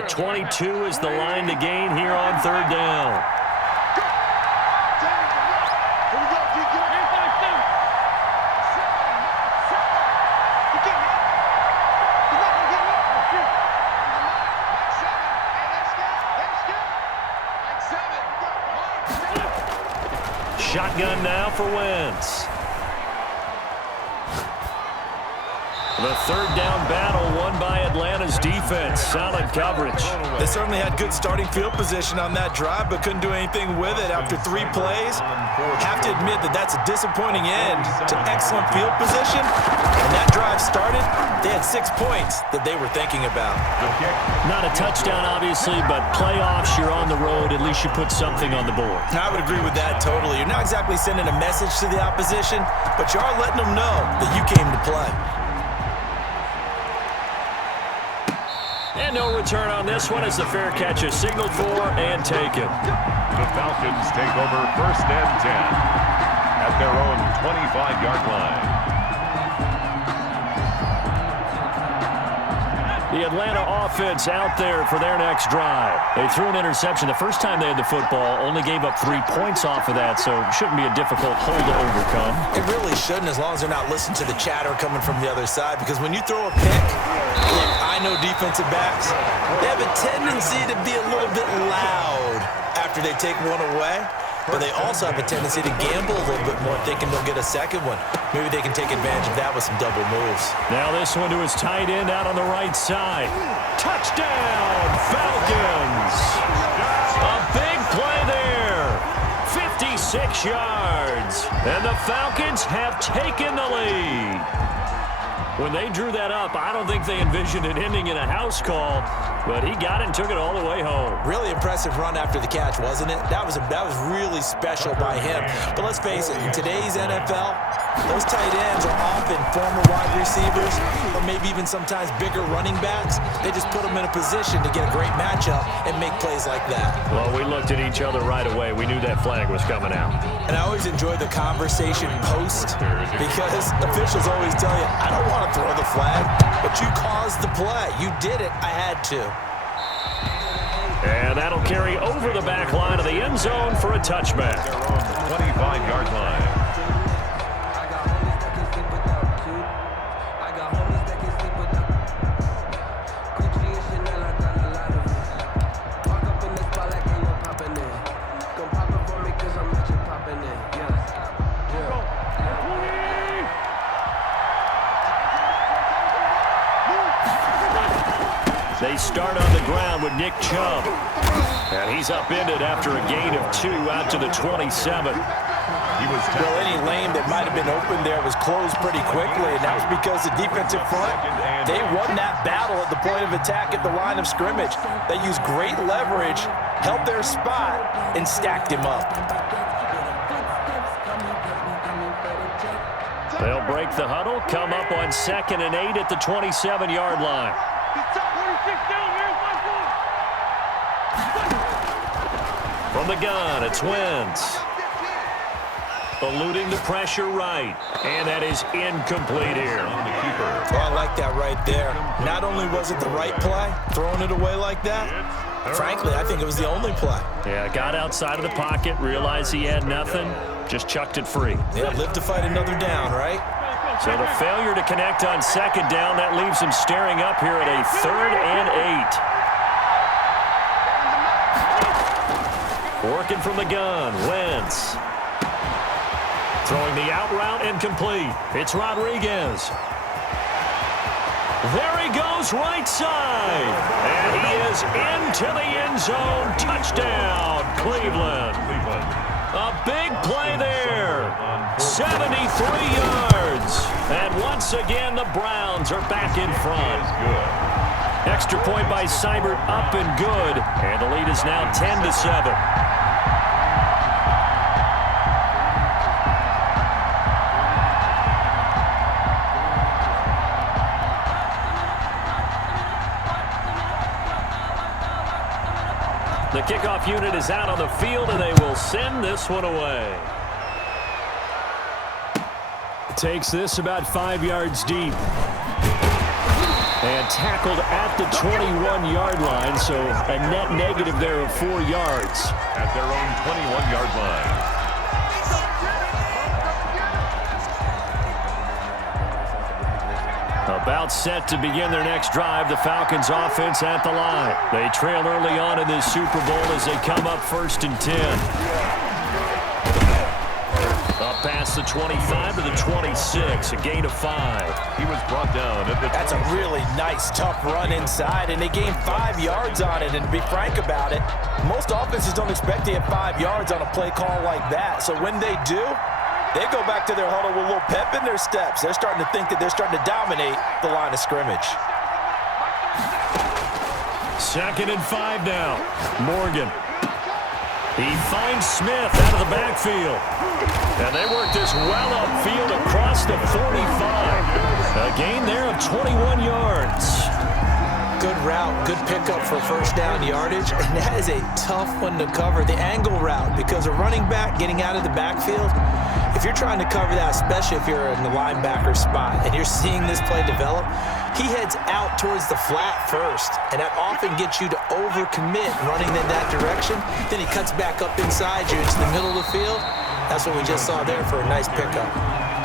The 22 is the line to gain here on third down. Shotgun now for Wentz. The third down battle won by Atlanta's defense. Solid coverage. They certainly had good starting field position on that drive, but couldn't do anything with it after 3 plays. Have to admit that that's a disappointing end to excellent field position. When that drive started, they had 6 points that they were thinking about. Not a touchdown, obviously, but playoffs, you're on the road. At least you put something on the board. I would agree with that totally. You're not exactly sending a message to the opposition, but you are letting them know that you came to play. And no return on this one as the fair catch is signaled for and taken. The Falcons take over 1st and 10 at their own 25-yard line. The Atlanta offense out there for their next drive. They threw an interception the first time they had the football, only gave up 3 points off of that, so it shouldn't be a difficult hole to overcome. It really shouldn't, as long as they're not listening to the chatter coming from the other side, because when you throw a pick, look, I know defensive backs, they have a tendency to be a little bit loud after they take one away, but they also have a tendency to gamble a little bit more, thinking they'll get a second one. Maybe they can take advantage of that with some double moves. Now this one to his tight end out on the right side. Touchdown, Falcons! A big play there. 56 yards. And the Falcons have taken the lead. When they drew that up, I don't think they envisioned it ending in a house call, but he got it and took it all the way home. Really impressive run after the catch, wasn't it? That was really special by him. But let's face it, in today's NFL, those tight ends are often former wide receivers or maybe even sometimes bigger running backs. They just put them in a position to get a great matchup and make plays like that. Well, we looked at each other right away. We knew that flag was coming out. And I always enjoy the conversation post because officials always tell you, I don't want to throw the flag, but you caused the play. You did it. I had to. And that'll carry over the back line of the end zone for a touchback. 25-yard line. They start on the ground with Nick Chubb. And he's upended after a gain of 2 out to the 27. Well, any lane that might have been open there was closed pretty quickly, and that was because the defensive front, they won that battle at the point of attack at the line of scrimmage. They used great leverage, held their spot, and stacked him up. They'll break the huddle, come up on 2nd and 8 at the 27-yard line. From the gun, it's Wentz. Eluding the pressure right. And that is incomplete here. Well, I like that right there. Not only was it the right play, throwing it away like that, frankly, I think it was the only play. Yeah, got outside of the pocket, realized he had nothing, just chucked it free. Yeah, live to fight another down, right? So the failure to connect on 2nd down, that leaves him staring up here at a 3rd and 8. Working from the gun, Wentz. Throwing the out route incomplete. It's Rodriguez. There he goes, right side. And he is into the end zone. Touchdown, Cleveland. A big play there. 73 yards. And once again, the Browns are back in front. Extra point by Seibert, up and good. And the lead is now 10-7. The kickoff unit is out on the field, and they will send this one away. Takes this about 5 yards deep. And tackled at the 21-yard line, so a net negative there of 4 yards. At their own 21-yard line. About set to begin their next drive, the Falcons offense at the line. They trail early on in this Super Bowl as they come up 1st and 10. Up past the 25 to the 26, a gain of 5. He was brought down at the 26. That's a really nice, tough run inside, and they gained 5 yards on it. And to be frank about it, most offenses don't expect to get 5 yards on a play call like that. So when they do, they go back to their huddle with a little pep in their steps. They're starting to think that they're starting to dominate the line of scrimmage. 2nd and 5 now. Morgan. He finds Smith out of the backfield. And they work this well upfield across the 45. A gain there of 21 yards. Good route, good pickup for 1st down yardage, and that is a tough one to cover, the angle route, because a running back getting out of the backfield, if you're trying to cover that, especially if you're in the linebacker spot and you're seeing this play develop, he heads out towards the flat first, and that often gets you to overcommit running in that direction. Then he cuts back up inside you into the middle of the field. That's what we just saw there for a nice pickup.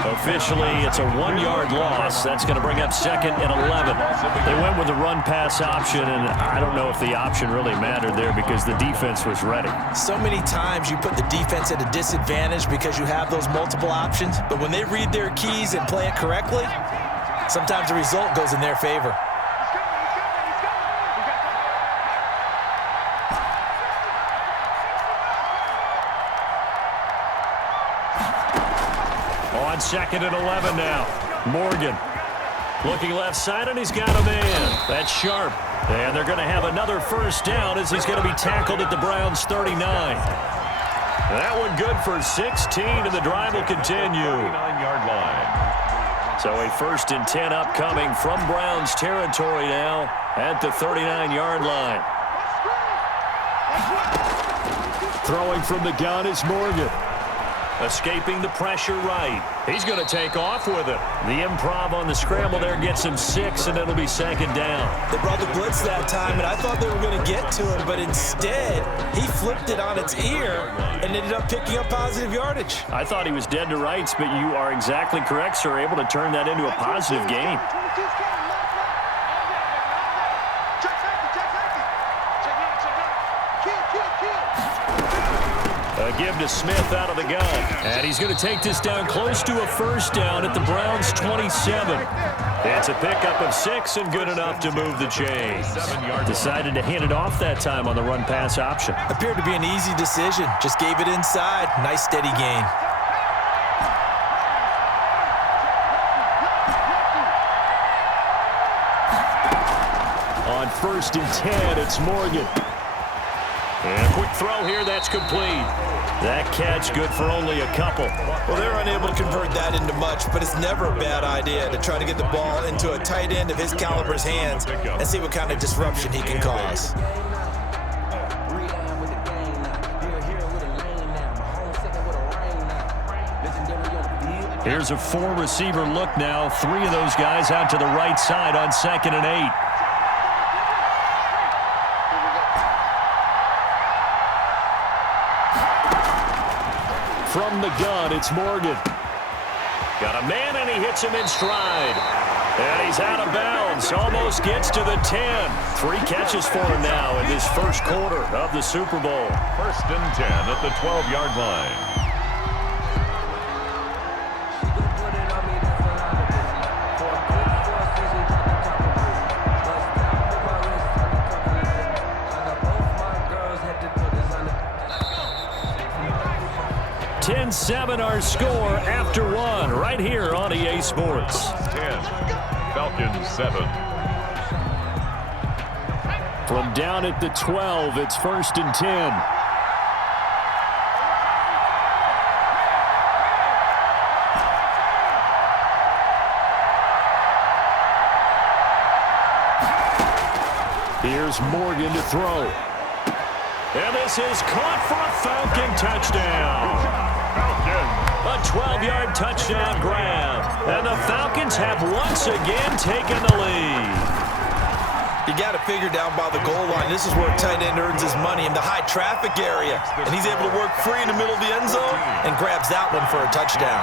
Officially, it's a 1-yard loss. That's going to bring up 2nd and 11. They went with the run-pass option, and I don't know if the option really mattered there because the defense was ready. So many times you put the defense at a disadvantage because you have those multiple options, but when they read their keys and play it correctly, sometimes the result goes in their favor. On 2nd and 11 now. Morgan looking left side, and he's got a man. That's Sharp. And they're going to have another 1st down as he's going to be tackled at the Browns' 39. That one good for 16, and the drive will continue. 39-yard line. So a 1st and 10 upcoming from Browns territory now at the 39-yard line. Throwing from the gun is Morgan. Escaping the pressure right. He's going to take off with it. The improv on the scramble there gets him 6, and it'll be 2nd down. They brought the blitz that time, and I thought they were going to get to him, but instead, he flipped it on its ear and ended up picking up positive yardage. I thought he was dead to rights, but you are exactly correct, sir. Able to turn that into a positive gain. A give to Smith out of the gun. And he's going to take this down close to a 1st down at the Browns' 27. It's a pickup of 6 and good enough to move the chains. Decided to hand it off that time on the run-pass option. Appeared to be an easy decision. Just gave it inside. Nice steady gain. On 1st and 10, it's Morgan. And a quick throw here, that's complete. That catch good for only a couple. Well, they're unable to convert that into much, but it's never a bad idea to try to get the ball into a tight end of his caliber's hands and see what kind of disruption he can cause. Here's a 4-receiver look now. 3 of those guys out to the right side on 2nd and 8. From the gun, it's Morgan. Got a man, and he hits him in stride. And he's out of bounds. Almost gets to the 10. 3 catches for him now in this 1st quarter of the Super Bowl. 1st and 10 at the 12-yard line. 10-7 our score after 1 right here on EA Sports. 10, Falcons 7. From down at the 12, it's 1st and 10. Here's Morgan to throw. And this is caught for a Falcon touchdown. A 12-yard touchdown grab. And the Falcons have once again taken the lead. You got to figure down by the goal line. This is where a tight end earns his money in the high traffic area. And he's able to work free in the middle of the end zone and grabs that one for a touchdown.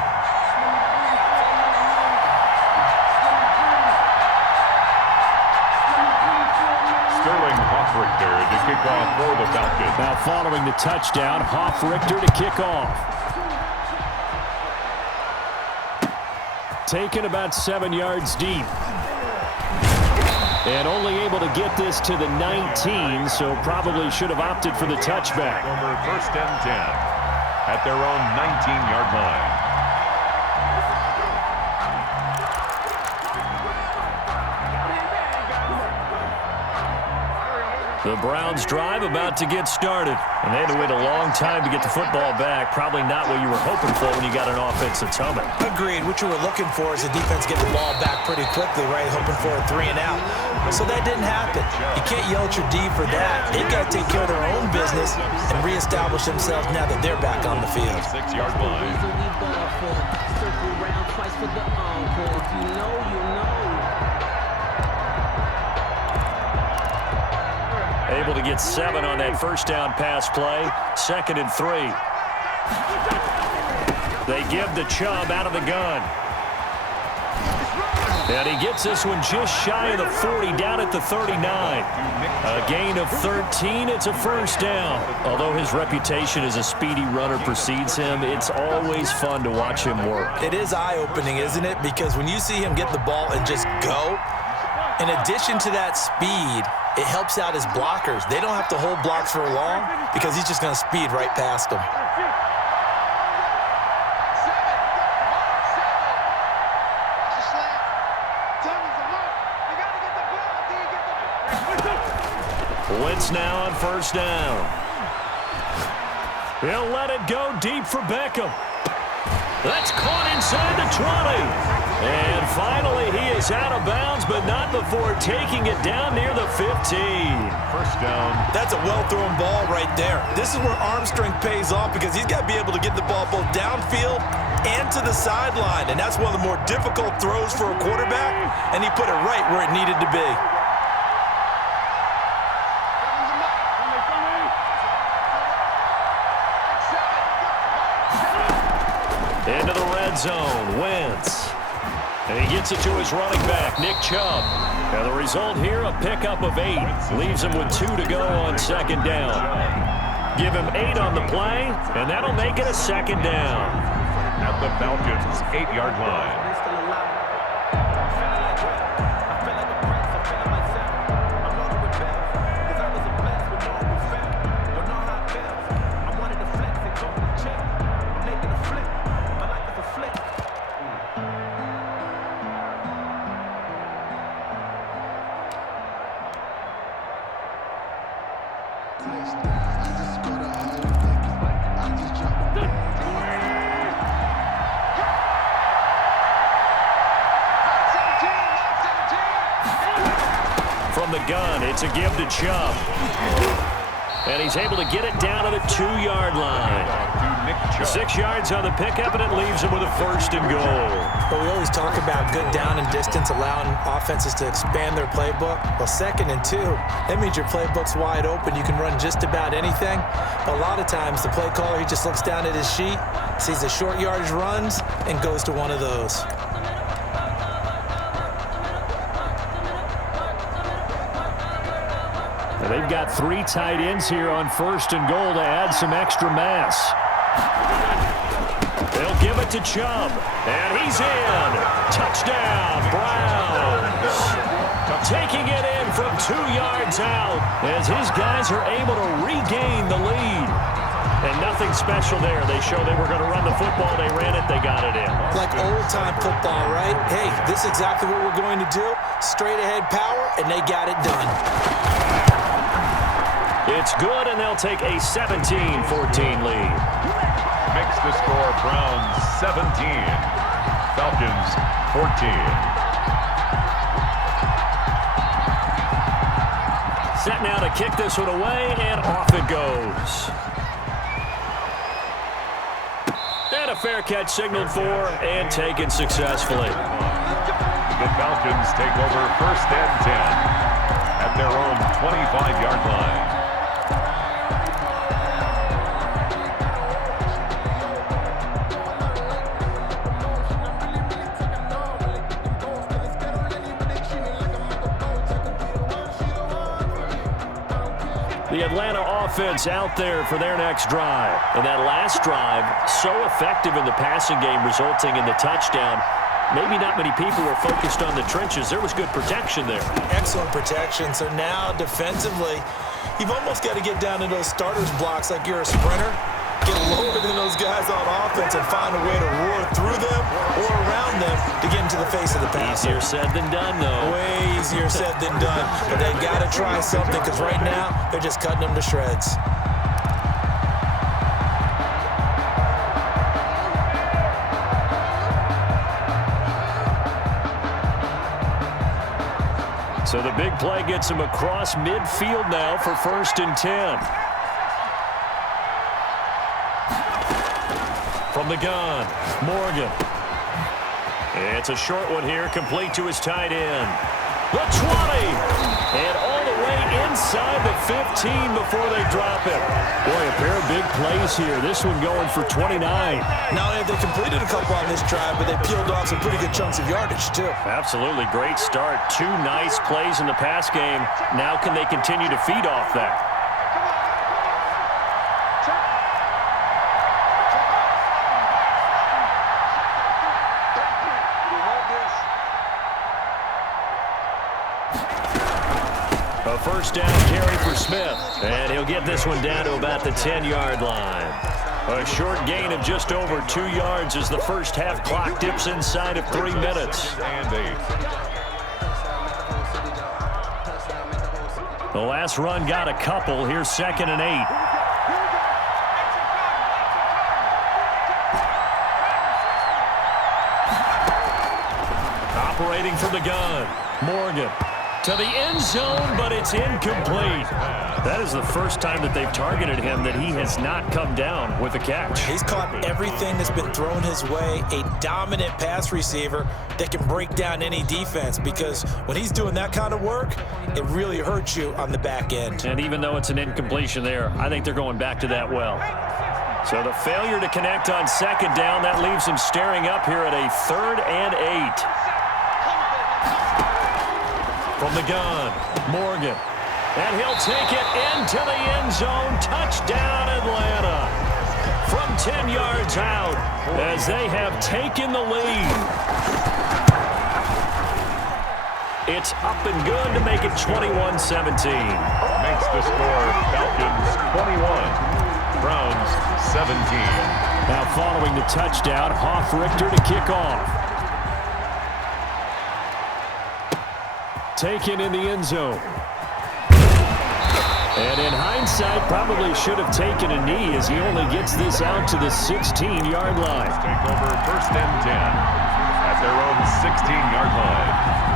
Richter to kick off for the Falcons. Now following the touchdown, Richter to kick off. Taken about 7 yards deep. And only able to get this to the 19, so probably should have opted for the touchback. Over 1st and 10 at their own 19-yard line. The Browns drive about to get started. And they had to wait a long time to get the football back. Probably not what you were hoping for when you got an offense that's humming. Agreed. What you were looking for is the defense get the ball back pretty quickly, right? Hoping for a 3 and out. So that didn't happen. You can't yell at your D for that. They've got to take care of their own business and reestablish themselves now that they're back on the field. 6-yard line. Able to get 7 on that first down pass play. 2nd and 3. They give the Chubb out of the gun. And he gets this one just shy of the 40, down at the 39. A gain of 13. It's a first down. Although his reputation as a speedy runner precedes him, it's always fun to watch him work. It is eye-opening, isn't it? Because when you see him get the ball and just go, in addition to that speed, it helps out his blockers. They don't have to hold blocks for long because he's just going to speed right past them. Wentz now on first down. He'll let it go deep for Beckham. That's caught inside the 20. And finally, he is out of bounds, but not before taking it down near the 15. First down. That's a well-thrown ball right there. This is where arm strength pays off because he's got to be able to get the ball both downfield and to the sideline. And that's one of the more difficult throws for a quarterback, and he put it right where it needed to be. Into the red zone, Wentz. And he gets it to his running back, Nick Chubb. Now the result here, a pickup of 8. Leaves him with 2 to go on 2nd down. Give him 8 on the play, and that'll make it a 2nd down. At the Falcons' 8-yard line. From the gun, it's a give to Chubb. And he's able to get it down to the 2-yard line. 6 yards on the pickup, and it leaves him with a 1st and goal. But we always talk about good down and distance, allowing offenses to expand their playbook. Well, 2nd and 2, that means your playbook's wide open. You can run just about anything. But a lot of times, the play caller, he just looks down at his sheet, sees the short yardage runs, and goes to one of those. Now they've got 3 tight ends here on 1st and goal to add some extra mass. They'll give it to Chubb, and he's in. Touchdown, Browns. Taking it in from 2 yards out as his guys are able to regain the lead. And nothing special there. They showed they were going to run the football. They ran it. They got it in. Like old-time football, right? Hey, this is exactly what we're going to do. Straight-ahead power, and they got it done. It's good, and they'll take a 17-14 lead. Makes the score Browns 17, Falcons 14. Set now to kick this one away, and off it goes. And a fair catch signaled for and taken successfully. The Falcons take over 1st and 10 at their own 25-yard line. The Atlanta offense out there for their next drive. And that last drive, so effective in the passing game, resulting in the touchdown. Maybe not many people were focused on the trenches. There was good protection there. Excellent protection. So now defensively, you've almost got to get down to those starters blocks like you're a sprinter. Get lower than those guys on offense and find a way to roar through them or around them to get into the face of the passer. Easier said than done, though. Way easier said than done. But they've got to try something because right now they're just cutting them to shreds. So the big play gets him across midfield now for 1st and 10. From the gun, Morgan. It's a short one here, complete to his tight end. The 20, and all the way inside the 15 before they drop it. Boy, a pair of big plays here. This one going for 29. Not only have they completed a couple on this drive, but they peeled off some pretty good chunks of yardage, too. Absolutely, great start. 2 nice plays in the pass game. Now can they continue to feed off that? A 1st down carry for Smith, and he'll get this one down to about the 10-yard line. A short gain of just over 2 yards as the first half clock dips inside of 3 minutes. The last run got a couple. Here's 2nd and 8. Operating from the gun, Morgan. To the end zone, but it's incomplete. That is the first time that they've targeted him that he has not come down with a catch. He's caught everything that's been thrown his way, a dominant pass receiver that can break down any defense, because when he's doing that kind of work, it really hurts you on the back end. And even though it's an incompletion there, I think they're going back to that well. So the failure to connect on 2nd down, that leaves them staring up here at a 3rd and 8. From the gun, Morgan. And he'll take it into the end zone. Touchdown, Atlanta. From 10 yards out as they have taken the lead. It's up and good to make it 21-17. Makes the score Falcons 21, Browns 17. Now following the touchdown, Hoff-Richter to kick off. Taken in the end zone. And in hindsight, probably should have taken a knee as he only gets this out to the 16-yard line. Take over 1st and 10 at their own 16-yard line.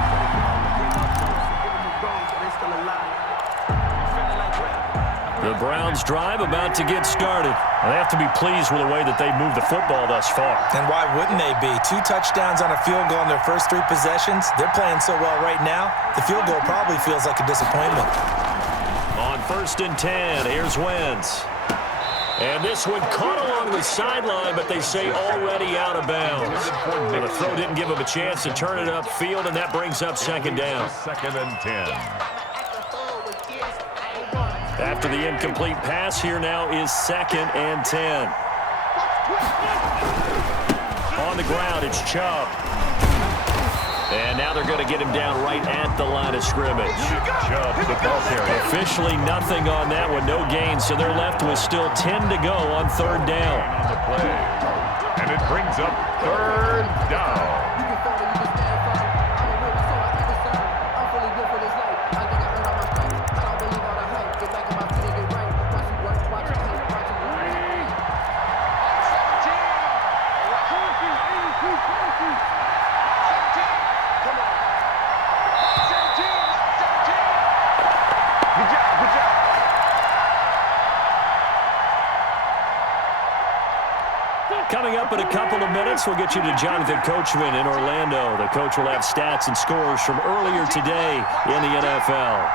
The Browns drive about to get started. They have to be pleased with the way that they've moved the football thus far. And why wouldn't they be? 2 touchdowns on a field goal in their first 3 possessions. They're playing so well right now, the field goal probably feels like a disappointment. On 1st and 10, here's Wentz. And this one caught along the sideline, but they say already out of bounds. And the throw didn't give him a chance to turn it upfield, and that brings up 2nd down. 2nd and 10. After the incomplete pass, here now is 2nd and 10. On the ground, it's Chubb. And now they're going to get him down right at the line of scrimmage. Chubb, the ball carrier. Officially nothing on that one, no gain, so they're left with still 10 to go on 3rd down. On the play. And it brings up 3rd down. Coming up in a couple of minutes, we'll get you to Jonathan Coachman in Orlando. The coach will have stats and scores from earlier today in the NFL.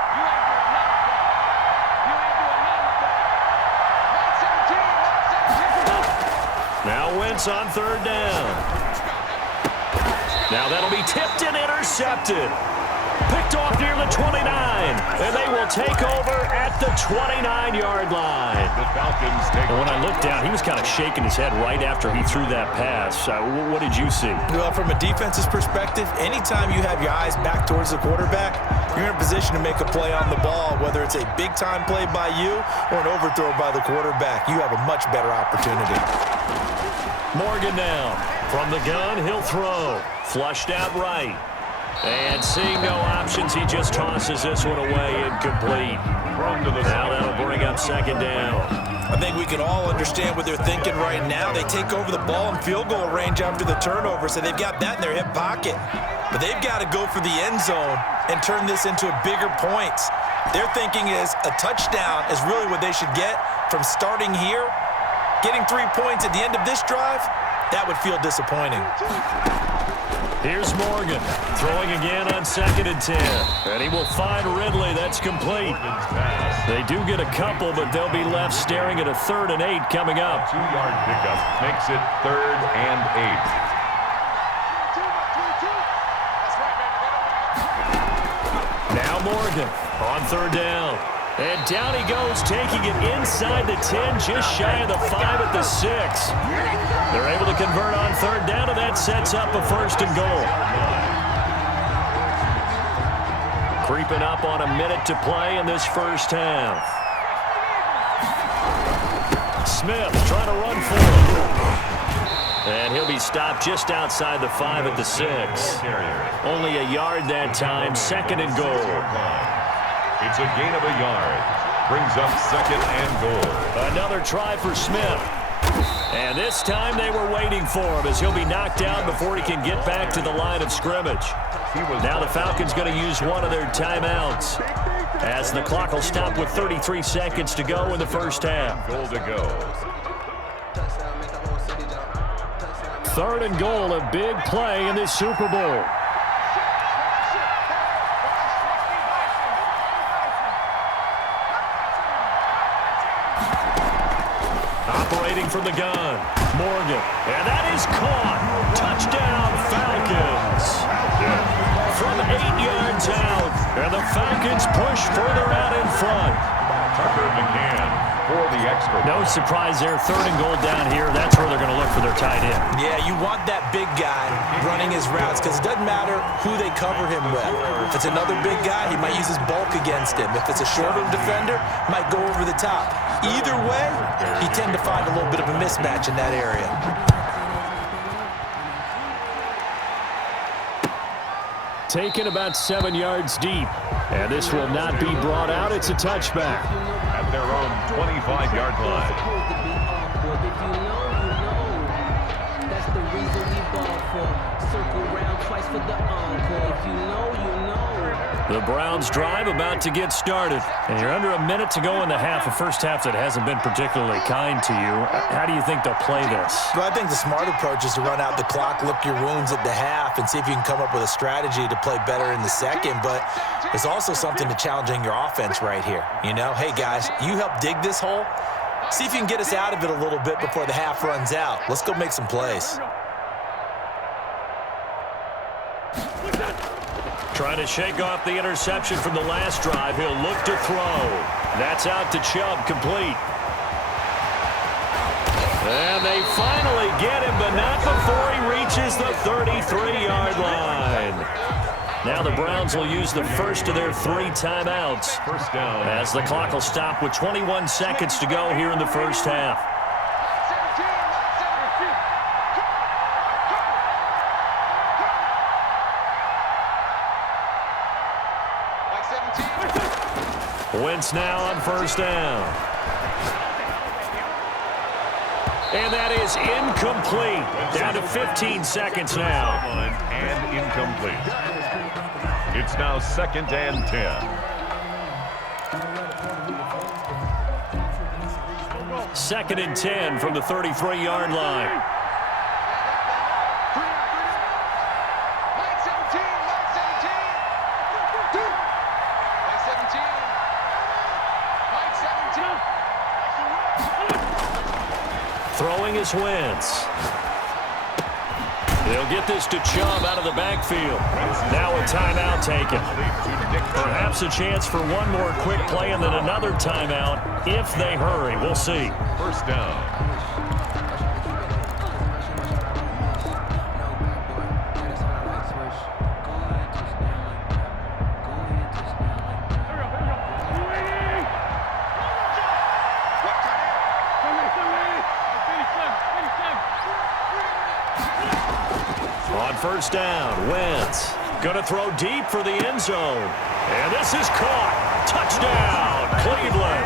offense on third down. Now that'll be tipped and intercepted. Picked off near the 29, and they will take over at the 29-yard line. The Falcons take And when I looked down, he was kind of shaking his head right after he threw that pass. What did you see? Well, from a defense's perspective, anytime you have your eyes back towards the quarterback, you're in a position to make a play on the ball, whether it's a big-time play by you or an overthrow by the quarterback. You have a much better opportunity. Morgan now. From the gun, he'll throw. Flushed out right. And seeing no options, he just tosses this one away, incomplete. Now that'll bring up second down. I think we can all understand what they're thinking right now. They take over the ball in field goal range after the turnover, so they've got that in their hip pocket. But they've got to go for the end zone and turn this into bigger points. Their thinking is a touchdown is really what they should get from starting here. Getting 3 points at the end of this drive, that would feel disappointing. Here's Morgan, throwing again on 2nd and 10. And he will find Ridley. That's complete. They do get a couple, but they'll be left staring at a 3rd and 8 coming up. 2-yard pickup makes it 3rd and 8. Now Morgan on 3rd down. And down he goes, taking it inside the 10, just shy of the 5 at the 6. They're able to convert on 3rd down, and that sets up a 1st and goal. Creeping up on a minute to play in this first half. Smith trying to run for it. And he'll be stopped just outside the 5 at the 6. Only a yard that time, 2nd and goal. It's a gain of a yard. Brings up 2nd and goal. Another try for Smith. And this time they were waiting for him as he'll be knocked down before he can get back to the line of scrimmage. Now the Falcons going to use one of their timeouts as the clock will stop with 33 seconds to go in the first half. Goal to go. 3rd and goal, a big play in this Super Bowl. Operating from the gun, Morgan, and that is caught. Touchdown, Falcons. From 8 yards out, and the Falcons push further out in front. Tucker McCann for the extra. No surprise there, 3rd and goal down here. That's where they're going to look for their tight end. Yeah, you want that big guy running his routes because it doesn't matter who they cover him with. If it's another big guy, he might use his bulk against him. If it's a shorter defender, might go over the top. Either way, you tend to find a little bit of a mismatch in that area. Taken about 7 yards deep. And this will not be brought out. It's a touchback. At their own 25-yard line. That's the reason we ball for. Circle round twice for the encore. If you know, you know. The Browns drive about to get started. And you're under a minute to go in the half, a first half that hasn't been particularly kind to you. How do you think they'll play this? Well, I think the smart approach is to run out the clock, lick your wounds at the half, and see if you can come up with a strategy to play better in the second. But there's also something to challenging your offense right here. You know, hey, guys, you help dig this hole. See if you can get us out of it a little bit before the half runs out. Let's go make some plays. Trying to shake off the interception from the last drive. He'll look to throw. That's out to Chubb, complete. And they finally get him, but not before he reaches the 33-yard line. Now the Browns will use the first of their 3 timeouts. First down. As the clock will stop with 21 seconds to go here in the first half. Wentz now on first down. And that is incomplete. Down to 15 seconds now. And incomplete. It's now 2nd and 10. 2nd and 10 from the 33-yard line. Throwing is Wentz. They'll get this to Chubb out of the backfield. Now a timeout taken. Perhaps a chance for one more quick play and then another timeout if they hurry. We'll see. First down. On first down, Wentz going to throw deep for the end zone. And this is caught. Touchdown, Cleveland.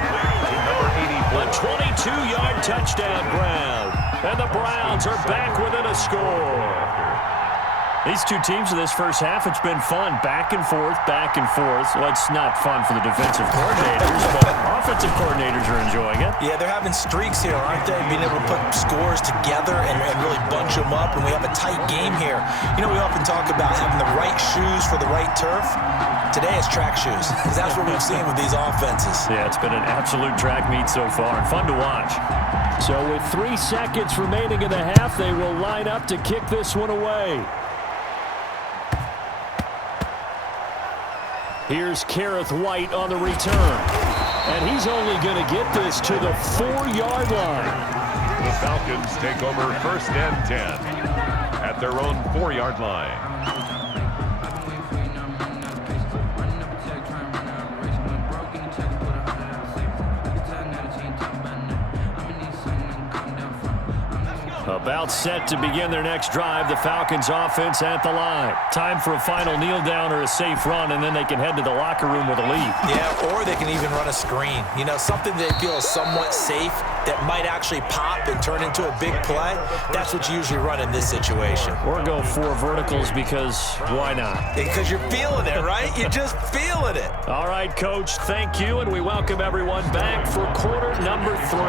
A 22-yard touchdown grab. And the Browns are back within a score. These two teams in this first half, it's been fun. Back and forth, back and forth. Well, it's not fun for the defensive coordinators, but offensive coordinators are enjoying it. Yeah, they're having streaks here, aren't they? Being able to put scores together and really bunch them up, and we have a tight game here. You know, we often talk about having the right shoes for the right turf. Today it's track shoes, because that's what we've seen with these offenses. Yeah, it's been an absolute track meet so far, and fun to watch. So with 3 seconds remaining in the half, they will line up to kick this one away. Here's Kareth White on the return. And he's only going to get this to the 4-yard line. The Falcons take over first and 10 at their own 4-yard line. About set to begin their next drive, the Falcons offense at the line. Time for a final kneel down or a safe run, and then they can head to the locker room with a lead. Yeah, or they can even run a screen. You know, something they feel is somewhat safe that might actually pop and turn into a big play. That's what you usually run in this situation. Or go 4 verticals because why not? Because you're feeling it, right? You're just feeling it. All right, Coach, thank you, and we welcome everyone back for quarter number 3.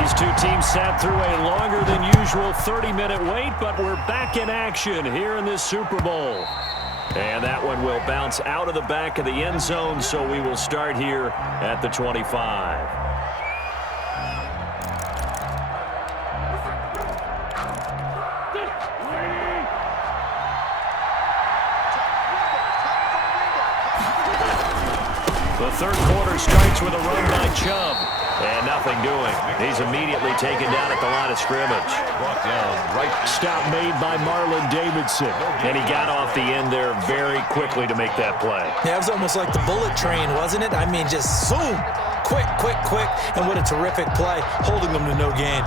These two teams sat through a longer than usual 30-minute wait, but we're back in action here in this Super Bowl. And that one will bounce out of the back of the end zone, so we will start here at the 25. The third quarter starts with a run by Chubb. And nothing doing. He's immediately taken down at the line of scrimmage. Brought down right. Stop made by Marlon Davidson. And he got off the end there very quickly to make that play. Yeah, it was almost like the bullet train, wasn't it? I mean, just zoom. Quick, quick, quick. And what a terrific play, holding them to no gain.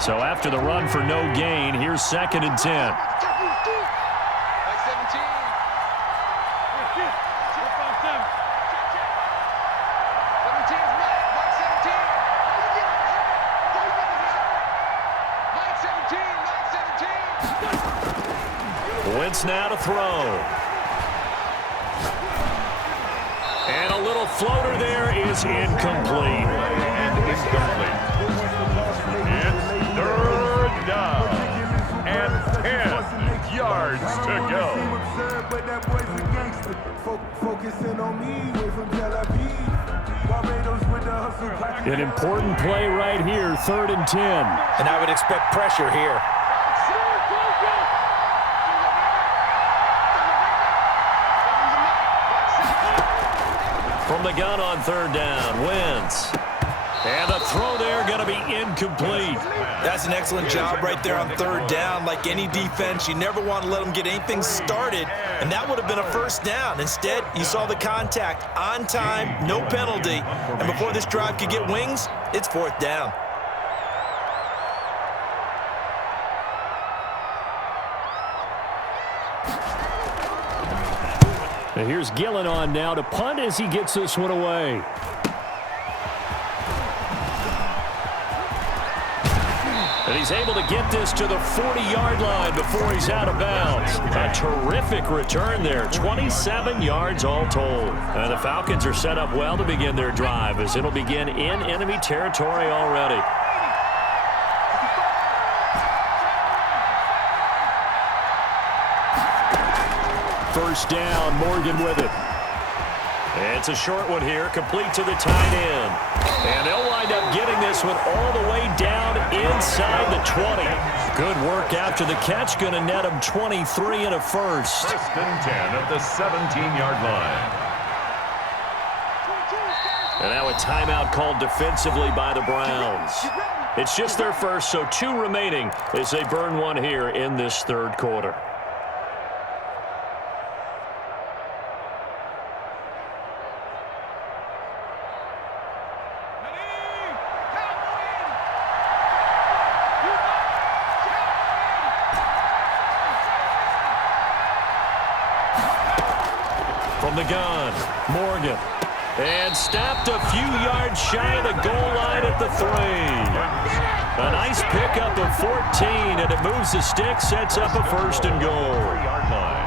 So after the run for no gain, here's 2nd and 10. Wentz now to throw. And a little floater there is incomplete. And incomplete. It's 3rd down. And 10 yards to go. An important play right here, 3rd and 10. And I would expect pressure here. From the gun on 3rd down, Wentz. And the throw there going to be incomplete. That's an excellent job right there on 3rd down. Like any defense, you never want to let them get anything started, and that would have been a 1st down. Instead, you saw the contact on time, no penalty, and before this drive could get wings, it's 4th down. And here's Gillen on now to punt as he gets this one away. And he's able to get this to the 40-yard line before he's out of bounds. A terrific return there, 27 yards all told. And the Falcons are set up well to begin their drive as it'll begin in enemy territory already. First down, Morgan with it. It's a short one here, complete to the tight end. And they'll wind up getting this one all the way down inside the 20. Good work after the catch, going to net them 23 and a first. First and 10 at the 17-yard line. And now a timeout called defensively by the Browns. It's just their first, so 2 remaining as they burn one here in this third quarter. From the gun, Morgan. And stopped a few yards shy of the goal line at the 3. A nice pickup of 14, and it moves the stick, sets up a first and goal. 3-yard line.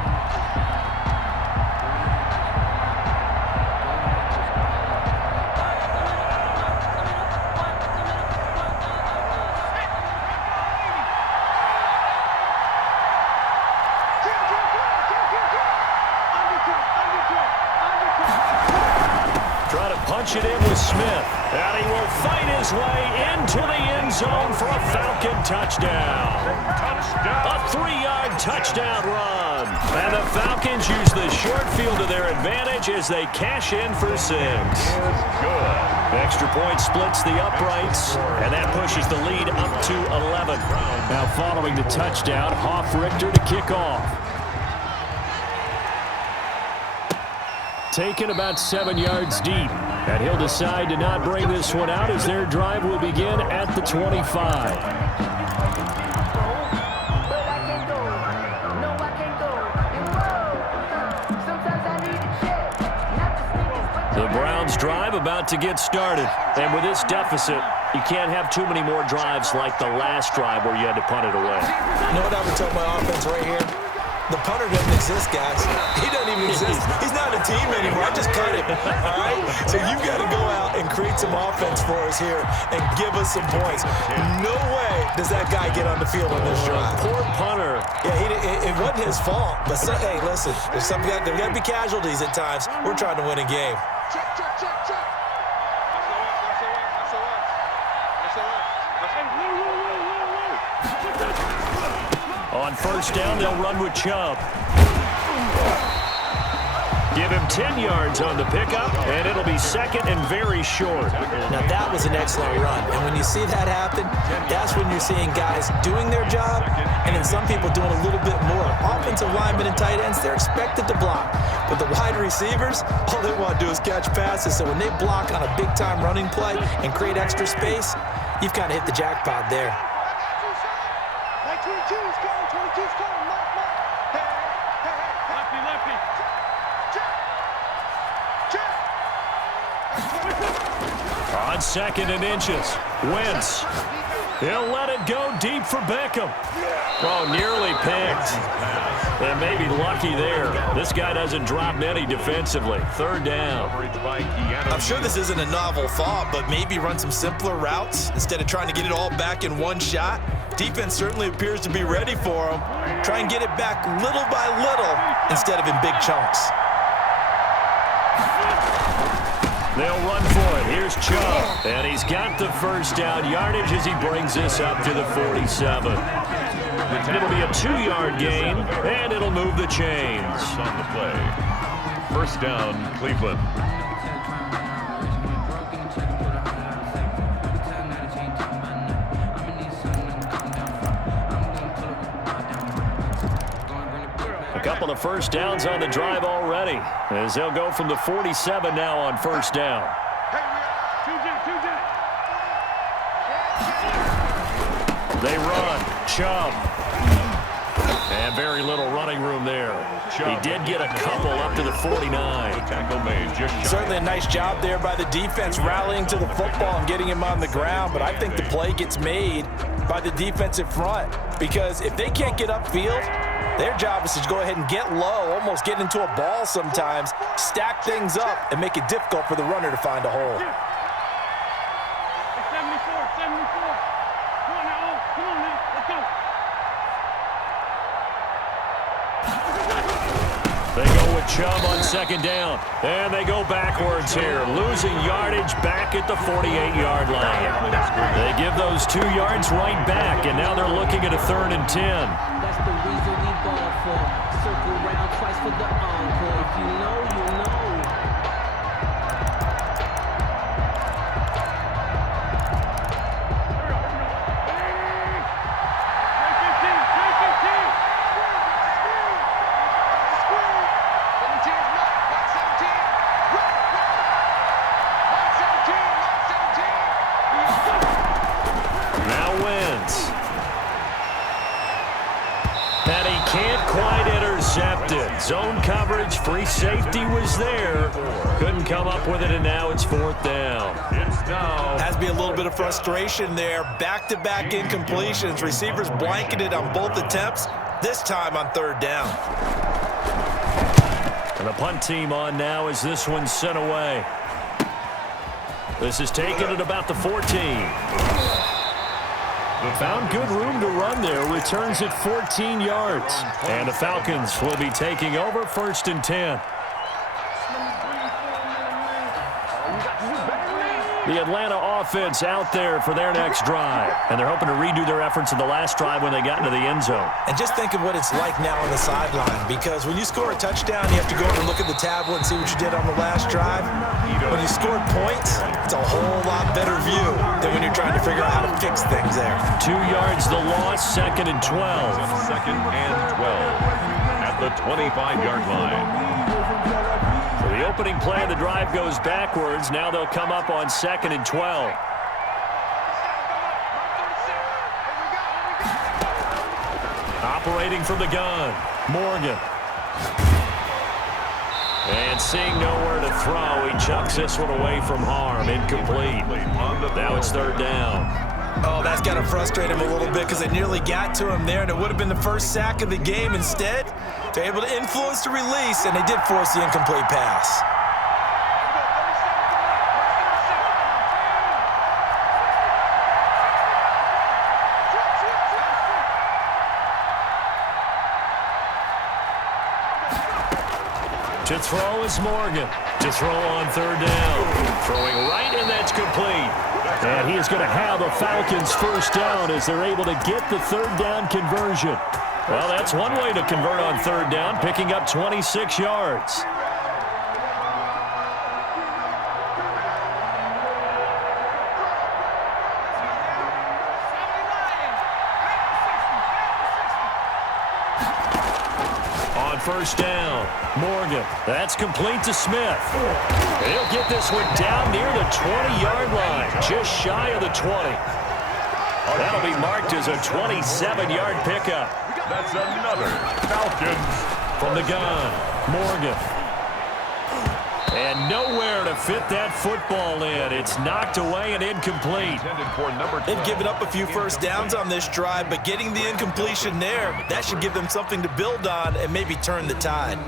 Punch it in with Smith, and he will fight his way into the end zone for a Falcon touchdown. A 3-yard touchdown run. And the Falcons use the short field to their advantage as they cash in for 6. Good. Extra point splits the uprights, and that pushes the lead up to 11. Now following the touchdown, Hoff-Richter to kick off. Taken about 7 yards deep. And he'll decide to not bring this one out as their drive will begin at the 25. The Browns drive about to get started. And with this deficit, you can't have too many more drives like the last drive where you had to punt it away. You know what I would tell my offense right here? The punter doesn't exist, guys. He doesn't even exist. He's not a team anymore. I just cut him, all right? So you got to go out and create some offense for us here and give us some points. No way does that guy get on the field on this drive. Poor punter. Yeah, it wasn't his fault. But, hey, listen, there's got to be casualties at times. We're trying to win a game. Check. On first down, they'll run with Chubb. Give him 10 yards on the pickup, and it'll be second and very short. Now, that was an excellent run. And when you see that happen, that's when you're seeing guys doing their job and then some people doing a little bit more. Offensive linemen and tight ends, they're expected to block. But the wide receivers, all they want to do is catch passes. So when they block on a big-time running play and create extra space, you've kind of hit the jackpot there. 22's coming, 22's coming, hey, lefty. Check. On second and inches, Wentz. He'll let it go deep for Beckham. Oh, nearly picked. And maybe lucky there. This guy doesn't drop many defensively. Third down. I'm sure this isn't a novel thought, but maybe run some simpler routes instead of trying to get it all back in one shot. Defense certainly appears to be ready for him. Try and get it back little by little instead of in big chunks. They'll run for it. Here's Chubb. And he's got the first down yardage as he brings this up to the 47. It'll be a 2-yard gain, and it'll move the chains. On the play. First down, Cleveland. A couple of first downs on the drive already, as they'll go from the 47 now on first down. They run. Chubb. And very little running room there. He did get a couple up to the 49. Tackle made. Certainly a nice job there by the defense rallying to the football and getting him on the ground, but I think the play gets made by the defensive front because if they can't get upfield, their job is to go ahead and get low, almost get into a ball sometimes, stack things up, and make it difficult for the runner to find a hole. 74. Come on now, let's go. They go with Chubb on second down. And they go backwards here, losing yardage back at the 48-yard line. They give those 2 yards right back, and now they're looking at a 3rd and 10. That's the reason we ball for. Circle round twice for the encore. If you know, you know. Zone coverage, free safety was there. Couldn't come up with it, and now it's 4th down. Has to be a little bit of frustration there. Back-to-back incompletions. Receivers blanketed on both attempts, this time on 3rd down. And the punt team on now as this one's sent away. This is taken at about the 14. Found good room to run there. Returns at 14 yards. And the Falcons will be taking over 1st and 10. The Atlanta offense out there for their next drive. And they're hoping to redo their efforts in the last drive when they got into the end zone. And just think of what it's like now on the sideline, because when you score a touchdown, you have to go over and look at the tablet and see what you did on the last drive. When you scored points, it's a whole lot better view than when you're trying to figure out how to fix things there. 2 yards the loss, 2nd and 12. 2nd and 12 at the 25-yard line. So the opening play of the drive goes backwards. Now they'll come up on 2nd and 12. Operating from the gun, Morgan. And seeing nowhere to throw, he chucks this one away from harm. Incomplete. Now it's 3rd down. Oh, that's got to frustrate him a little bit because they nearly got to him there, and it would have been the first sack of the game. Instead, they're able to influence the release, and they did force the incomplete pass. To throw is Morgan. To throw on 3rd down. Throwing right, and that's complete. And he is going to have a Falcons 1st down as they're able to get the 3rd down conversion. Well, that's one way to convert on 3rd down, picking up 26 yards. On 1st down, Morgan. That's complete to Smith. He'll get this one down near the 20-yard line, just shy of the 20. That'll be marked as a 27-yard pickup. That's another Falcons. From the gun, Morgan. And nowhere to fit that football in. It's knocked away and incomplete. They've given up a few 1st downs on this drive, but getting the incompletion there, that should give them something to build on and maybe turn the tide.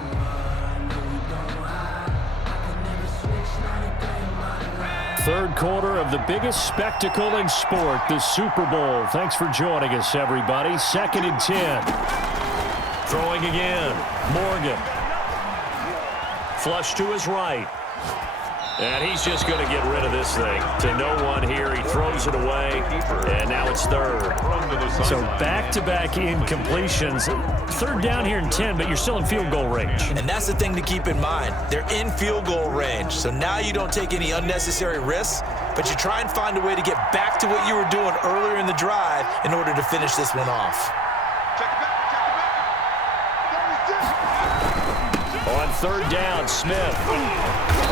Third quarter of the biggest spectacle in sport, the Super Bowl. Thanks for joining us, everybody. 2nd and 10. Throwing again. Morgan. Flush to his right. And he's just going to get rid of this thing. To no one here. He throws it away. And now it's 3rd. So back-to-back incompletions. 3rd down here in 10, but you're still in field goal range. And that's the thing to keep in mind. They're in field goal range. So now you don't take any unnecessary risks, but you try and find a way to get back to what you were doing earlier in the drive in order to finish this one off. On 3rd down, Smith.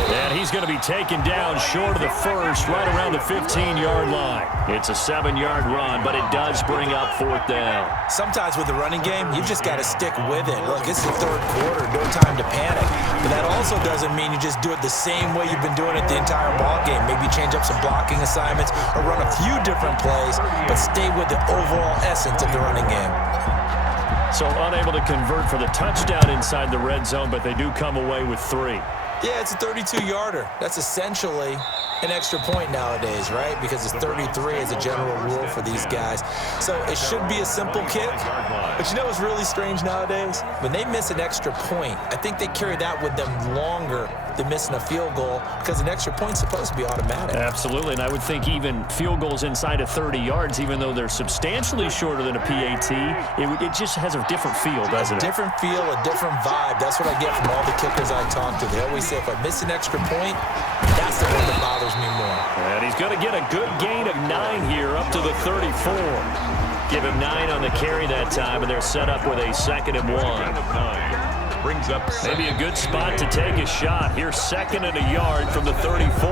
And he's going to be taken down short of the 1st, right around the 15-yard line. It's a 7-yard run, but it does bring up 4th down. Sometimes with the running game, you've just got to stick with it. Look, it's the 3rd quarter, no time to panic. But that also doesn't mean you just do it the same way you've been doing it the entire ball game. Maybe change up some blocking assignments or run a few different plays, but stay with the overall essence of the running game. So unable to convert for the touchdown inside the red zone, but they do come away with 3. Yeah, it's a 32-yarder. That's essentially an extra point nowadays, right? Because it's 33 as a general rule for these guys. So it should be a simple kick. But you know what's really strange nowadays? When they miss an extra point, I think they carry that with them longer than missing a field goal because an extra point's supposed to be automatic. Absolutely, and I would think even field goals inside of 30 yards, even though they're substantially shorter than a PAT, it just has a different feel, doesn't it? A different feel, a different vibe. That's what I get from all the kickers I talk to. They always say, if I miss an extra point, that's the one that bothers me more. And he's going to get a good gain of 9 here up to the 34. Give him 9 on the carry that time, and they're set up with a 2nd and 1. Brings up maybe a good spot to take a shot. Here's 2nd and a yard from the 34.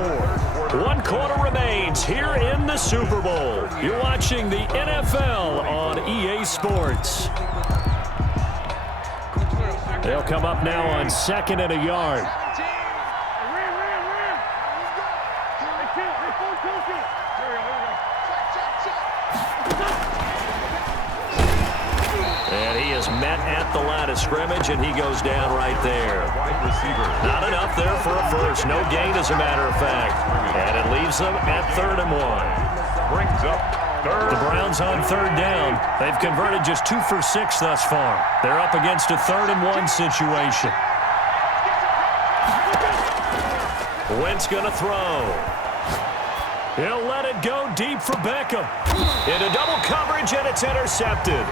1 quarter remains here in the Super Bowl. You're watching the NFL on EA Sports. They'll come up now on 2nd and a yard. And he is met at the line of scrimmage, and he goes down right there. Not enough there for a first. No gain, as a matter of fact. And it leaves them at 3rd and 1. Brings up 3rd. The Browns on 3rd down. They've converted just 2 for 6 thus far. They're up against a 3rd and 1 situation. Wentz going to throw. He'll let it go deep for Beckham. Into double coverage, and it's intercepted.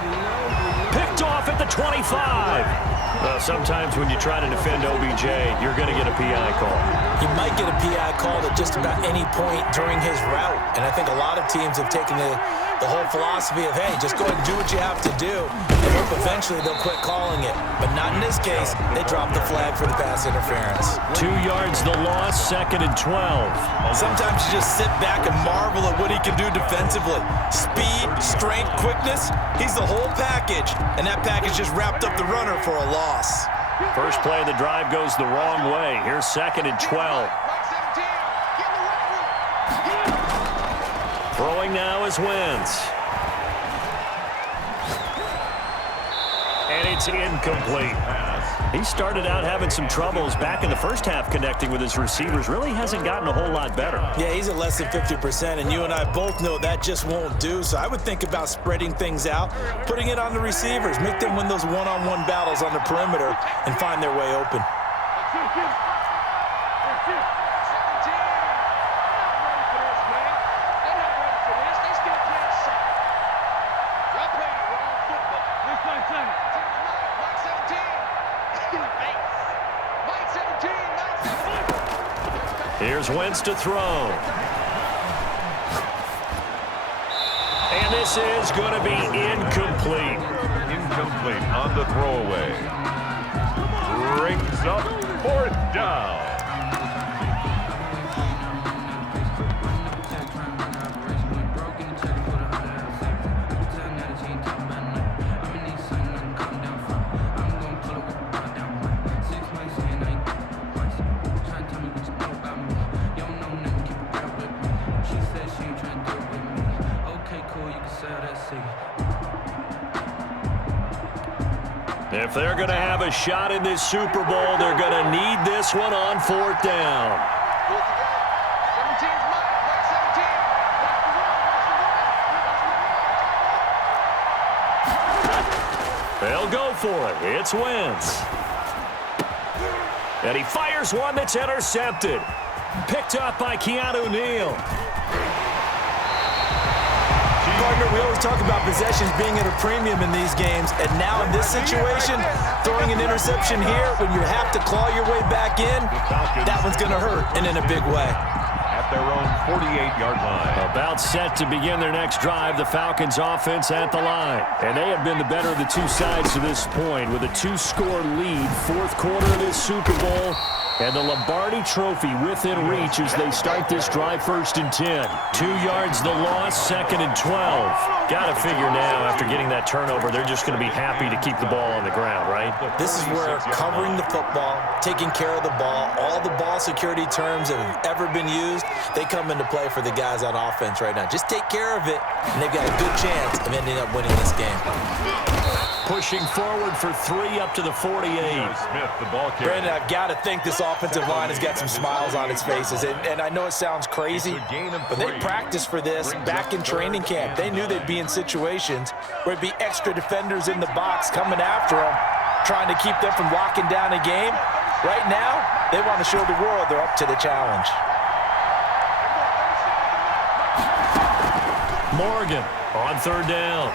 Picked off at the 25. Sometimes when you try to defend OBJ, you're going to get a PI call. You might get a PI call at just about any point during his route. And I think a lot of teams have taken the whole philosophy of, hey, just go ahead and do what you have to do, and hope eventually they'll quit calling it. But not in this case. They dropped the flag for the pass interference. 2 yards the loss, 2nd and 12. Sometimes you just sit back and marvel at what he can do defensively. Speed, strength, quickness, he's the whole package. And that package just wrapped up the runner for a loss. First play of the drive goes the wrong way. Here's 2nd and 12. Throwing now is Wentz. And it's incomplete. He started out having some troubles back in the first half connecting with his receivers. Really hasn't gotten a whole lot better. Yeah, he's at less than 50%, and you and I both know that just won't do. So I would think about spreading things out, putting it on the receivers, make them win those one-on-one battles on the perimeter and find their way open. Here's Wentz to throw. And this is going to be incomplete. Incomplete on the throwaway. Brings up 4th down. If they're going to have a shot in this Super Bowl, they're going to need this one on 4th down. They'll go for it. It's Wentz. And he fires one that's intercepted. Picked up by Keanu Neal. Partner, we always talk about possessions being at a premium in these games, and now in this situation, throwing an interception here when you have to claw your way back in, that one's going to hurt, and in a big way. At their own 48-yard line. About set to begin their next drive, the Falcons offense at the line. And they have been the better of the two sides to this point with a 2-score lead, 4th quarter of this Super Bowl. And the Lombardi Trophy within reach as they start this drive 1st and 10. 2 yards the loss, 2nd and 12. Got to figure now after getting that turnover, they're just going to be happy to keep the ball on the ground, right? This is where covering the football, taking care of the ball, all the ball security terms that have ever been used, they come into play for the guys on offense right now. Just take care of it, and they've got a good chance of ending up winning this game. pushing forward for 3 up to the 48. Smith, the ball carrier. Brandon, I've got to think this offensive line has got some smiles on its faces. And I know it sounds crazy, but they practiced for this back in training camp. They knew they'd be in situations where it'd be extra defenders in the box coming after them, trying to keep them from locking down a game. Right now, they want to show the world they're up to the challenge. Morgan on third down.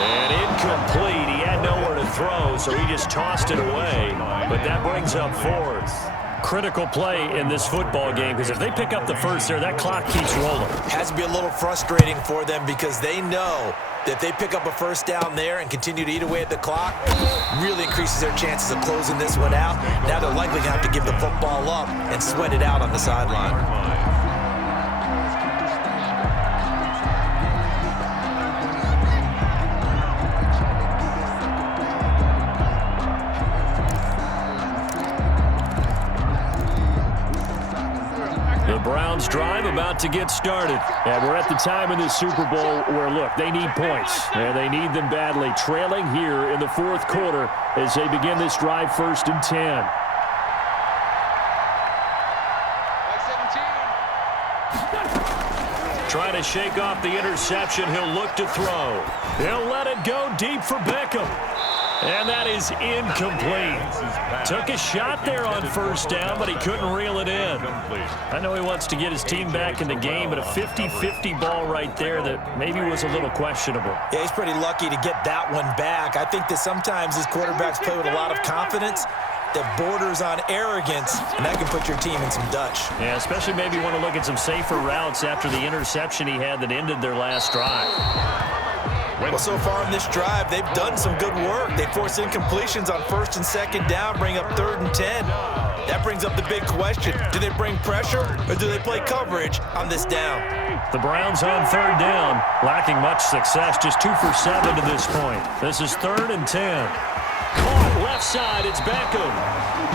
And incomplete. He had nowhere to throw, so he just tossed it away. But that brings up fourth. Critical play in this football game, because if they pick up the first there, that clock keeps rolling. Has to be a little frustrating for them because they know that if they pick up a first down there and continue to eat away at the clock, really increases their chances of closing this one out. Now they're likely going to have to give the football up and sweat it out on the sideline. Browns drive about to get started. And we're at the time in the Super Bowl where, look, they need points. And they need them badly. Trailing here in the fourth quarter as they begin this drive, 1st and 10. Trying to shake off the interception. He'll look to throw. He'll let it go deep for Beckham. And that is incomplete. Took a shot there on first down, but he couldn't reel it in. I know he wants to get his team back in the game, but a 50-50 ball right there that maybe was a little questionable. Yeah, he's pretty lucky to get that one back. I think that sometimes his quarterbacks play with a lot of confidence that borders on arrogance, and that can put your team in some Dutch. Yeah, especially maybe want to look at some safer routes after the interception he had that ended their last drive. Well, so far in this drive, they've done some good work. They force incompletions on 1st and 2nd down, bring up 3rd and 10. That brings up the big question. Do they bring pressure or do they play coverage on this down? The Browns on 3rd down, lacking much success, just 2 for 7 to this point. This is 3rd and 10. Caught left side, it's Beckham.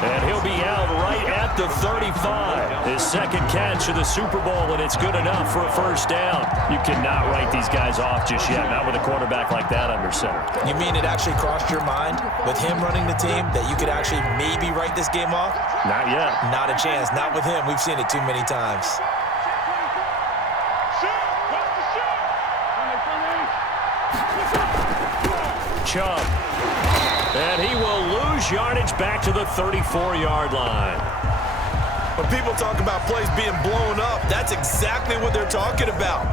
And he'll be out right at the 35. His second catch of the Super Bowl, and it's good enough for a first down. You cannot write these guys off just yet, not with a quarterback like that under center. You mean it actually crossed your mind with him running the team that you could actually maybe write this game off? Not yet. Not a chance. Not with him. We've seen it too many times. Chubb. And he will lose yardage back to the 34-yard line. When people talk about plays being blown up, that's exactly what they're talking about.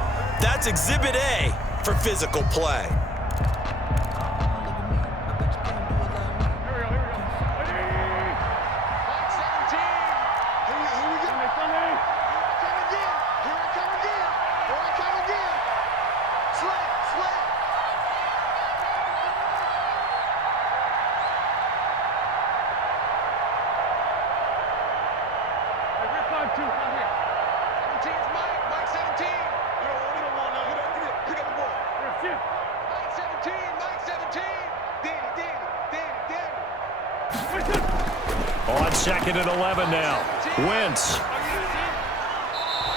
That's Exhibit A for physical play. On 2nd and 11 now. Wentz.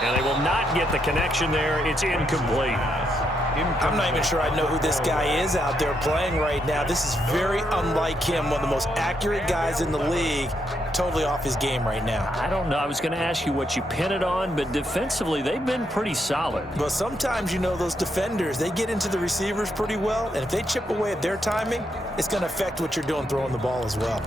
And they will not get the connection there. It's incomplete. I'm not even sure I know who this guy is out there playing right now. This is very unlike him, one of the most accurate guys in the league. Totally off his game right now. I don't know. I was going to ask you what you pin it on, but defensively, they've been pretty solid. But sometimes, you know, those defenders, they get into the receivers pretty well, and if they chip away at their timing, it's going to affect what you're doing throwing the ball as well.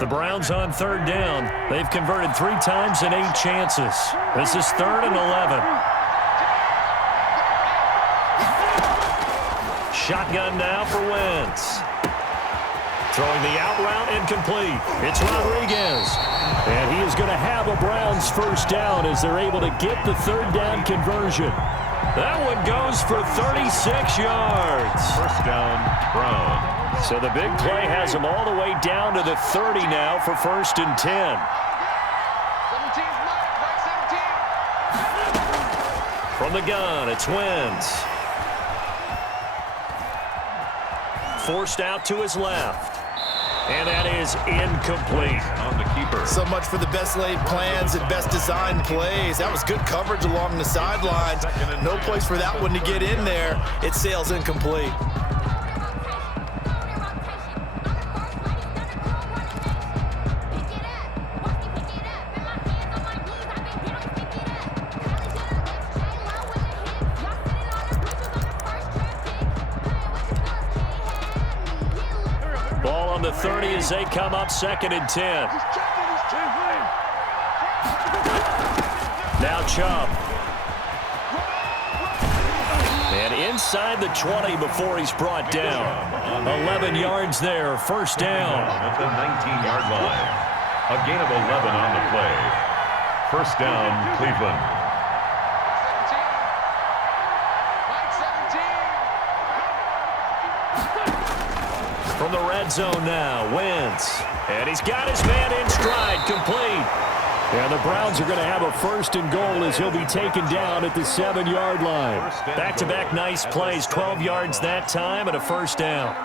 The Browns on 3rd down. They've converted 3 times in 8 chances. This is 3rd and 11. Shotgun now for Wentz. Throwing the out route incomplete. It's Rodriguez. And he is going to have a Browns first down as they're able to get the 3rd down conversion. That one goes for 36 yards. First down, Browns. So the big play has them all the way down to the 30 now for 1st and 10. From the gun, it's Wentz. Forced out to his left. And that is incomplete. On the keeper. So much for the best laid plans and best designed plays. That was good coverage along the sidelines. No place for that one to get in there. It sails incomplete. Ball on the 30 as they come up 2nd and 10. Now Chubb. And inside the 20 before he's brought down. 11 yards there, 1st down. At the 19-yard line. A gain of 11 on the play. 1st down, Cleveland. From the red zone now, Wentz. And he's got his man in stride, complete. And the Browns are going to have a 1st and goal as he'll be taken down at the 7-yard line. Back-to-back nice plays, 12 yards that time and a 1st down.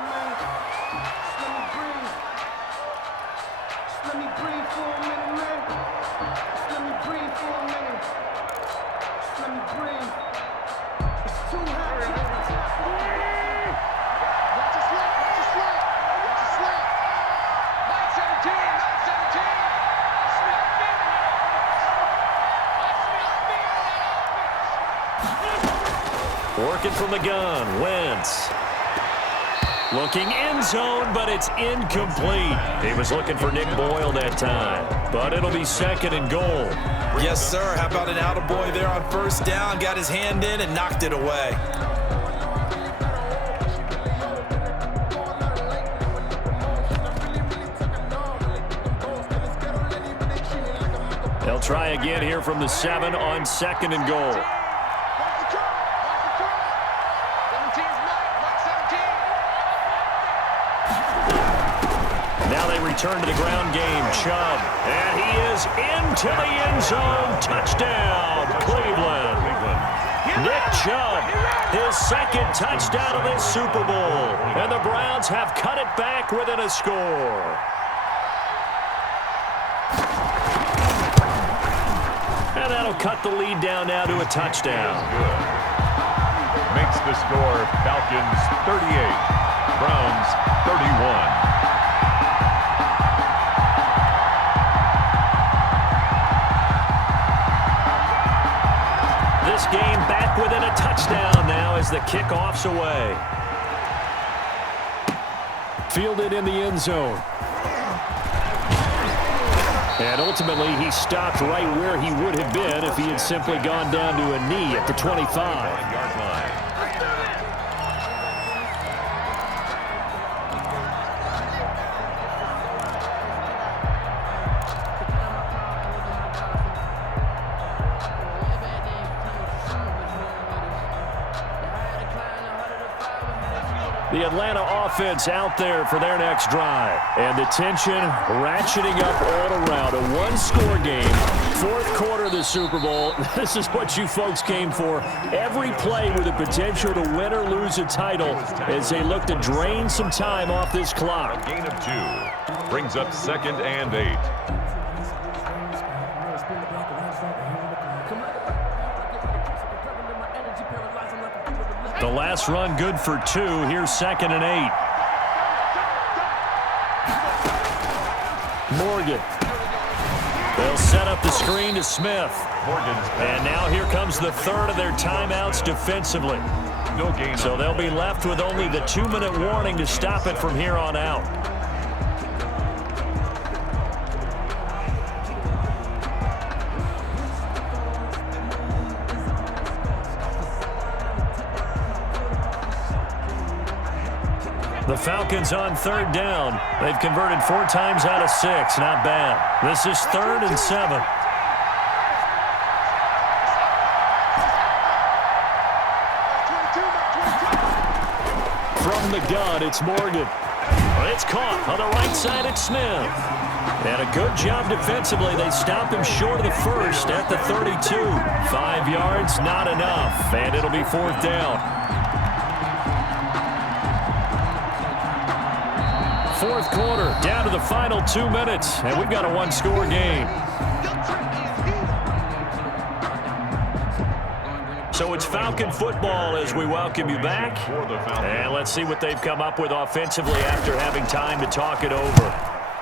Working from the gun, Wentz. Looking end zone, but it's incomplete. He was looking for Nick Boyle that time, but it'll be 2nd and goal. Yes, sir. How about an attaboy there on 1st down? Got his hand in and knocked it away. They'll try again here from the 7 on 2nd and goal. Now they return to the ground game. Chubb. And he is into the end zone. Touchdown, Cleveland. Nick Chubb, his 2nd touchdown of this Super Bowl. And the Browns have cut it back within a score. And that'll cut the lead down now to a touchdown. Makes the score Falcons 38, Browns 31. This game back within a touchdown now as the kickoff's away. Fielded in the end zone. And ultimately, he stopped right where he would have been if he had simply gone down to a knee at the 25. The Atlanta offense out there for their next drive. And the tension ratcheting up all around. A one-score game. 4th quarter of the Super Bowl. This is what you folks came for. Every play with the potential to win or lose a title as they look to drain some time off this clock. A gain of 2. Brings up 2nd and 8. The last run good for 2. Here's 2nd and 8. Morgan. They'll set up the screen to Smith. And now here comes the 3rd of their timeouts defensively. No gain. So they'll be left with only the 2-minute warning to stop it from here on out. The Falcons on 3rd down. They've converted 4 times out of 6. Not bad. This is 3rd and 7. From the gun, it's Morgan. It's caught on the right side at Smith. And a good job defensively. They stopped him short of the 1st at the 32. 5 yards, not enough. And it'll be 4th down. fourth quarter, down to the final 2 minutes, and we've got a one-score game. So it's Falcon football as we welcome you back. And let's see what they've come up with offensively after having time to talk it over.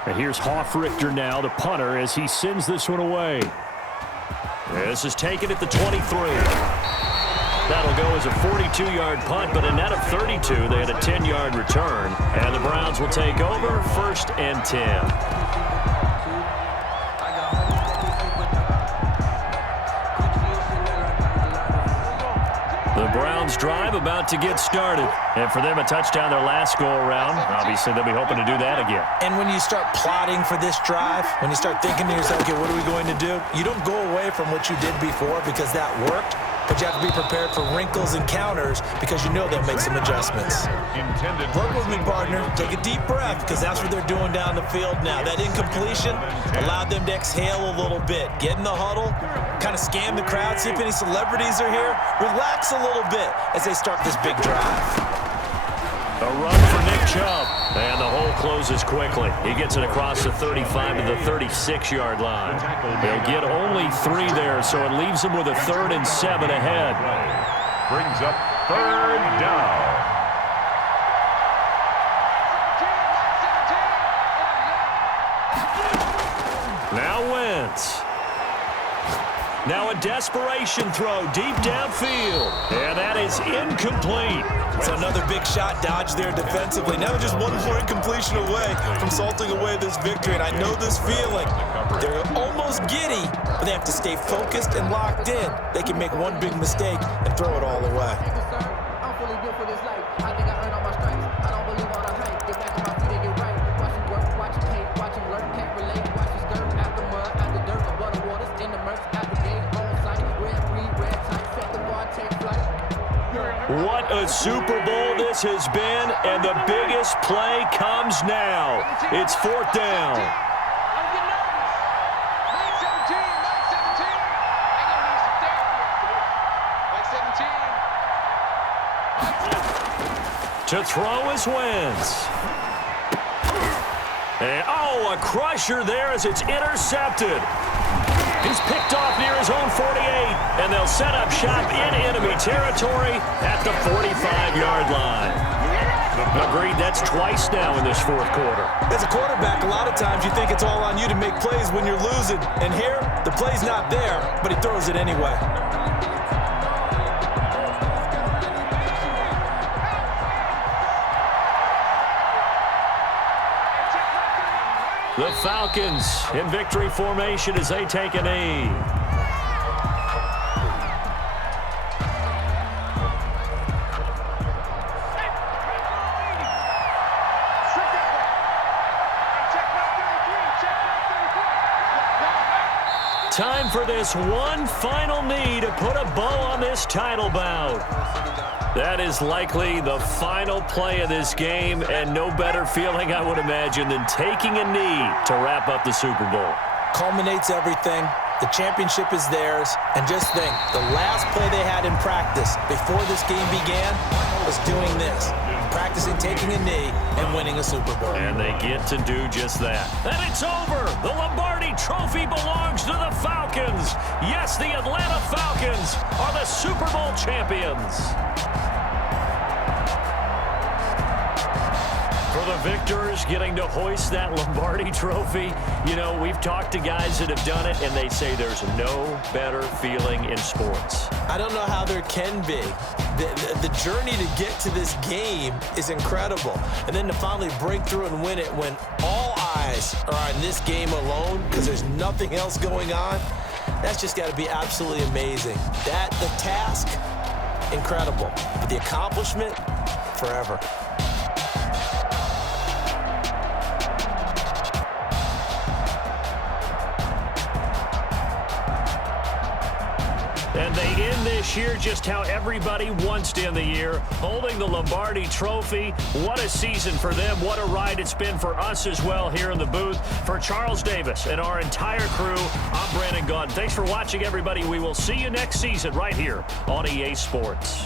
And here's Hoffrichter now, the punter, as he sends this one away. This is taken at the 23. That'll go as a 42-yard punt, but a net of 32. They had a 10-yard return. And the Browns will take over, 1st and 10. The Browns drive about to get started. And for them, a touchdown their last go-around. Obviously, they'll be hoping to do that again. And when you start plotting for this drive, when you start thinking to yourself, okay, what are we going to do? You don't go away from what you did before because that worked. But you have to be prepared for wrinkles and counters because you know they'll make some adjustments. Work with me, partner. Take a deep breath because that's what they're doing down the field now. That incompletion allowed them to exhale a little bit. Get in the huddle, kind of scan the crowd, see if any celebrities are here. Relax a little bit as they start this big drive. A run for Nick Chubb, and the hole closes quickly. He gets it across the 35 to the 36-yard line. They'll get only 3 there, so it leaves them with a 3rd and 7 ahead. Brings up 3rd down. Now Wentz. Now a desperation throw deep downfield, and that is incomplete. It's another big shot dodge there defensively. Now they're just one more incompletion away from salting away this victory, and I know this feeling. They're almost giddy, but they have to stay focused and locked in. They can make one big mistake and throw it all away. I'm fully built for this life. I think I earned all my stripes. I don't believe all the hype. Get back on my feet and get right. Watch him work, watch him hate, watch him learn, can't relate. Watch his skirt out the mud, out the dirt, above the waters, in the murks, out the gate, on site. Red, green, red, tight, set the bar, take flight. What a Super Bowl this has been, and the biggest play comes now. It's 4th down. To throw is Wentz. And, oh, a crusher there as it's intercepted. He's picked off near his own 48, and they'll set up shop in enemy territory at the 45-yard line. Agreed, that's twice now in this 4th quarter. As a quarterback, a lot of times you think it's all on you to make plays when you're losing. And here, the play's not there, but he throws it anyway. The Falcons in victory formation as they take a knee. Time for this one final knee to put a bow on this title bout. That is likely the final play of this game, and no better feeling, I would imagine, than taking a knee to wrap up the Super Bowl. Culminates everything. The championship is theirs. And just think, the last play they had in practice before this game began was doing this. Practicing taking a knee and winning a Super Bowl. And they get to do just that. And it's over. The Lombardi Trophy belongs to the Falcons. Yes, the Atlanta Falcons are the Super Bowl champions. For the victors getting to hoist that Lombardi Trophy, you know, we've talked to guys that have done it, and they say there's no better feeling in sports. I don't know how there can be. The journey to get to this game is incredible. And then to finally break through and win it when all eyes are on this game alone because there's nothing else going on, that's just got to be absolutely amazing. The task, incredible. But the accomplishment, forever. And they end this year just how everybody wants to end the year, holding the Lombardi Trophy. What a season for them. What a ride it's been for us as well here in the booth. For Charles Davis and our entire crew, I'm Brandon Gaudin. Thanks for watching, everybody. We will see you next season right here on EA Sports.